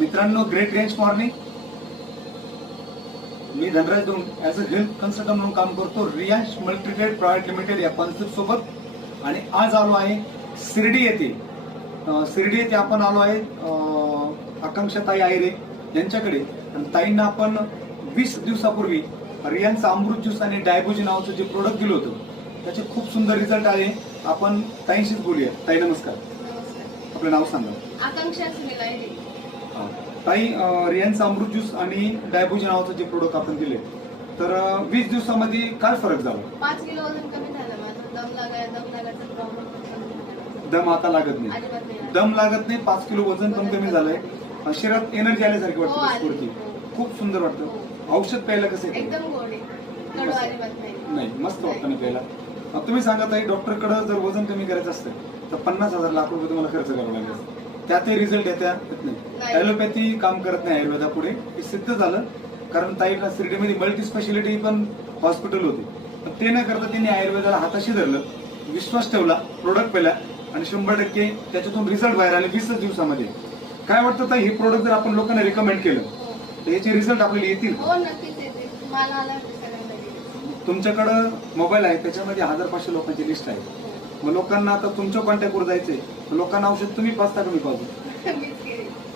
मित्रांनो, great range morning. मी धनराज दोन as a health consultant म्हणून काम करतो रियांश मल्टीट्रेड प्रायव्हेट लिमिटेड या कॉन्सेप्ट सोबत. आणि आज आलो आहे शिर्डी येथे. शिर्डी येथे आपण आलो आहे आकांक्षा ताई आयरे यांच्याकडे. आणि ताईंना आपण 20 दिवसापूर्वी रियांचा अमृत ज्यूस आणि डायबोजी नावाचं जे प्रोडक्ट दिलं होतं त्याचे खूप सुंदर रिझल्ट आले. आपण ताईंशीच बोलूया. ताई नमस्कार. आपलं नाव सांगा. आकांक्षा सुनील आयरे. ताई, रियांचा अमृत ज्यूस आणि डायबोजी नावाचं जे प्रोडक्ट आपण दिले तर 20 दिवसामध्ये काय फरक झाला? 5 किलो वजन कमी झालं माझं. दम लागायचा प्रॉब्लेम. दम आता लागत नाही. अजिबात नाही. दम लागत नाही. 5 किलो वजन पण कमी झालंय. शरीरात एनर्जी आल्यासारखी हो, वाटते. आली. स्फूर्ती हो. खूप सुंदर वाटतं. औषध प्यायला कसं आहे? एकदम गोड आहे. कडू अजिबात नाही. नाही, मस्त वाटतं ना प्यायला. तुम्ही सांगा ताई, डॉक्टरकडे जर वजन कमी करायचं असतं तर 50,000 लाख रुपये तुम्हाला खर्च करावा लागेल. त्यातही रिझल्ट येत नाही. ॲलोपॅथी काम करत नाही आयुर्वेदापुढे, हे सिद्ध झालं. कारण ताईला शिर्डीमध्ये मल्टी स्पेशालिटी पण हॉस्पिटल होते, पण ते न करता त्यांनी आयुर्वेदाला हाताशी धरलं, विश्वास ठेवला, प्रोडक्ट पेला आणि 100% त्याच्यातून रिझल्ट बाहेर आले 20 दिवसामध्ये. काय वाटतं ताई, हे प्रोडक्ट जर आपण लोकांना रिकमेंड केलं तर याचे रिझल्ट आपल्याला येतील? हो, नक्कीच येते. मला आला सगळ्यांना. तुमच्याकडं मोबाईल आहे, त्याच्यामध्ये 1500 लोकांची लिस्ट आहे. मग लोकांना आता तुमच्या कॉन्टॅक्टवर जायचंय, लोकांना औषध तुम्ही पाचता कमी पाहतो.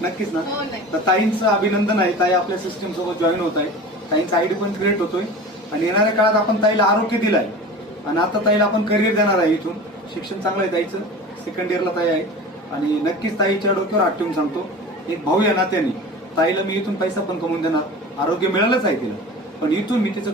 नक्कीच ना. हो, नाही. तर ताईंचं अभिनंदन आहे. ताई आपल्या सिस्टीम सोबत जॉईन होत आहे. ताईंचा आयडी पण क्रिएट होतोय आणि येणाऱ्या काळात आपण ताईला आरोग्य दिलाय आणि आता ताईला आपण करिअर देणार आहे. इथून शिक्षण चांगलं आहे ताईचं, सेकंड इयरला ताई आहे. आणि नक्कीच ताईच्या डोक्यावर हात ठेवून सांगतो, एक भाऊ या नात्याने ताईला मी इथून पैसा पण कमवून देणार. आरोग्य मिळालंच आहे तिला, पण इथून मी तिचं